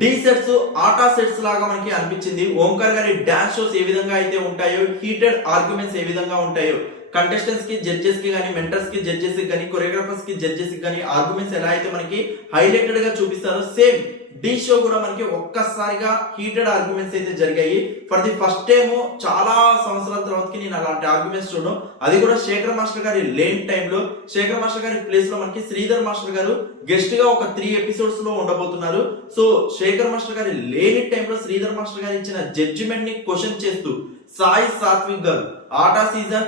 D sets ఆటా sets లాగా మనకి అనిపించింది. ఓంకార్ గారి డాన్స్ షోస్ ఏ విధంగా అయితే ఉంటాయో హీటెడ్ ఆర్గ్యుమెంట్స్ ఏ విధంగా ఉంటాయో కంటెస్టెంట్స్కి జడ్జెస్కి కానీ మెంటర్స్కి జడ్జెస్కి కానీ కొరియోగ్రాఫర్స్కి జడ్జెస్కి కానీ ఆర్గ్యుమెంట్స్ ఎలా అయితే మనకి హైలైటెడ్గా చూపిస్తారో సేమ్ డీ షో కూడా మనకి ఒక్కసారిగా హీటెడ్ ఆర్గ్యుమెంట్స్ అయితే జరిగాయి. ఫర్ ది ఫస్ట్ టైం చాలా సంవత్సరాల తర్వాతకి నేను అలాంటి ఆర్గ్యుమెంట్స్ చూడడం. అది కూడా శేఖర్ మాస్టర్ గారి లేని టైంలో శేఖర్ మాస్టర్ గారి ప్లేస్లో మనకి శ్రీధర్ మాస్టర్ గారు గెస్ట్గా ఒక త్రీ ఎపిసోడ్స్లో ఉండబోతున్నారు. సో శేఖర్ మాస్టర్ గారి లేని టైంలో శ్రీధర్ మాస్టర్ గారు ఇచ్చిన జడ్జిమెంట్ని క్వశ్చన్ చేస్తూ Sai Satvik garu Aata season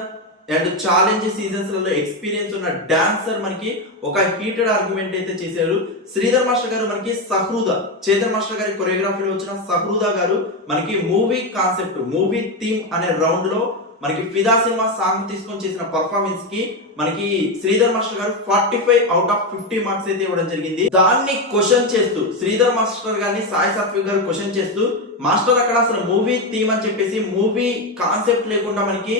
and challenge సీజన్స్లలో experience ఉన్న డాన్సర్ మనకి ఒక హీటెడ్ ఆర్గ్యుమెంట్ అయితే చేశారు. శ్రీధర్ మాస్టర్ గారు మనకి సహృద చేతన్ మాస్టర్ గారి కొరియోగ్రఫీలో వచ్చిన సహృద గారు మనకి మూవీ కాన్సెప్ట్ మూవీ థీమ్ అనే రౌండ్లో మనకి ఫిదా సినిమా సాంగ్ తీసుకొని చేసిన పర్ఫార్మెన్స్కి మనకి Sridhar master garu forty five out of fifty marks అయితే ఇవ్వడం జరిగింది. దాన్ని క్వశ్చన్ చేస్తూ శ్రీధర్ మాస్టర్ గారిని సాయి సాత్విక్ గారు క్వశ్చన్ చేస్తూ మాస్టర్ అక్కడ అసలు మూవీ థీమ్ అని చెప్పేసి మూవీ కాన్సెప్ట్ లేకుండా మనకి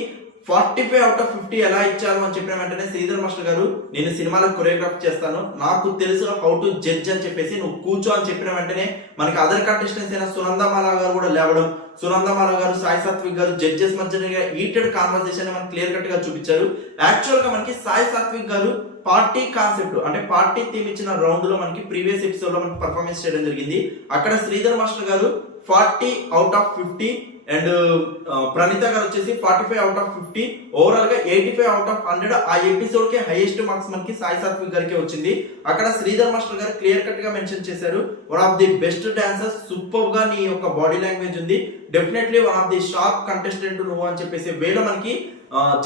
forty five out of fifty ఎలా ఇచ్చారు అని చెప్పిన వెంటనే శ్రీధర్ మాస్టర్ గారు నేను సినిమాలో కొరియోగ్రాఫ్ చేస్తాను. నాకు తెలుసు హౌ టు జడ్జ్ అని చెప్పేసి నువ్వు కూర్చో అని చెప్పిన వెంటనే మనకి అదర్ కంటెస్టెంట్స్ అయిన సునందమాల గారు కూడా లేవడం సునందమాల గారు సాయి సాత్విక్ గారు జడ్జెస్ మధ్య ఈటెడ్ కాన్వర్సేషన్ మనకి క్లియర్ కట్గా చూపించారు. యాక్చువల్గా మనకి సాయి సాత్విక్ గారు పార్టీ కాన్సెప్ట్ అంటే పార్టీ థీమ్ ఇచ్చిన రౌండ్లో మనకి ప్రీవియస్ ఎపిసోడ్లో మనకి పర్ఫార్మెన్స్ చేయడం జరిగింది. అక్కడ Sridhar master garu forty out of fifty and Praneetha garu వచ్చేసి forty five out of fifty ఓవరాల్గా eighty five out of hundred ఆ ఎపిసోడ్కి హైయెస్ట్ మార్క్స్ మనకి సాయి సాత్విక్ గారికి వచ్చింది. అక్కడ శ్రీధర్ మాస్టర్ గారు క్లియర్ కట్గా మెన్షన్ చేశారు. One of the best dancers సూపర్గా నీ యొక్క బాడీ లాంగ్వేజ్ ఉంది. Definitely one of the sharp contestant నువ్వు అని చెప్పేసి వేళ మనకి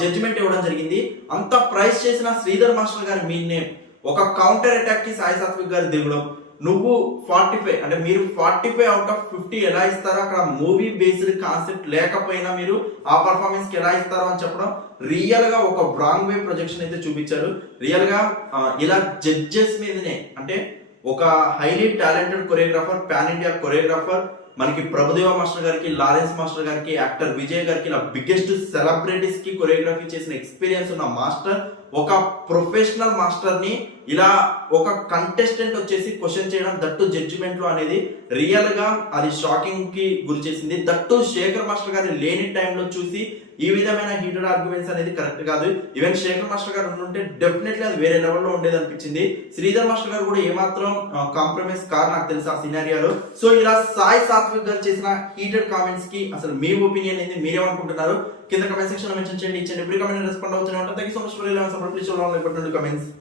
జడ్జిమెంట్ ఇవ్వడం జరిగింది. అంత ప్రైస్ చేసిన శ్రీధర్ మాస్టర్ గారి నేమ్ ఒక కౌంటర్ అటాక్కి సాయి సాత్విక్ గారు దిగడం. నువ్వు ఫార్టీ ఫైవ్ అంటే మీరు forty five out of fifty ఎలా ఇస్తారో అక్కడ మూవీ బేస్డ్ కాన్సెప్ట్ లేకపోయినా మీరు ఆ పర్ఫార్మెన్స్కి ఎలా ఇస్తారో అని చెప్పడం రియల్గా ఒక బ్రాంగ్ వే ప్రొజెక్షన్ అయితే చూపించారు. రియల్గా ఇలా జడ్జెస్ మీదనే అంటే ఒక highly talented choreographer pan India choreographer మనకి ప్రభుదేవ మాస్టర్ గారికి లారెన్స్ మాస్టర్ గారికి యాక్టర్ విజయ్ గారికి ఇలా బిగ్గెస్ట్ సెలబ్రిటీస్కి కొరియోగ్రఫీ చేసిన ఎక్స్పీరియన్స్ ఉన్న మాస్టర్ ఒక ప్రొఫెషనల్ మాస్టర్ని ఇలా ఒక కంటెస్టెంట్ వచ్చేసి క్వశ్చన్ చేయడం దట్టు జడ్జిమెంట్లో అనేది రియల్గా అది షాకింగ్కి గురి చేసింది. దట్టు శేఖర్ మాస్టర్ గారి లేని టైంలో చూసి ఈ విధమైన హీటెడ్ ఆర్గ్యుమెంట్స్ అనేది కరెక్ట్ కాదు. ఈవెన్ శేఖర్ మాస్టర్ గారు ఉంటే డెఫినెట్లీ అది వేరే లెవెల్లో ఉండేది అనిపించింది శ్రీధర్ మాస్టర్ గారు కూడా ఏమాత్రం కాంప్రమైజ్ కారు నాకు తెలుసు ఆ సినారియాలో సో ఇలా సాయి సాత్విక్ గారు చేసిన హీటెడ్ కామెంట్స్కి అసలు మీ ఒపీనియన్ ఏంది? మీరేమనుకుంటున్నారు? కింద కమెంట్ సెక్షన్లో మెన్షన్ చేయండి. ఇచ్చండి ఎప్పుడు కమెంట్ రెస్పాండ్ అవుతూనే ఉంటాం thank you so much for from please don't like button to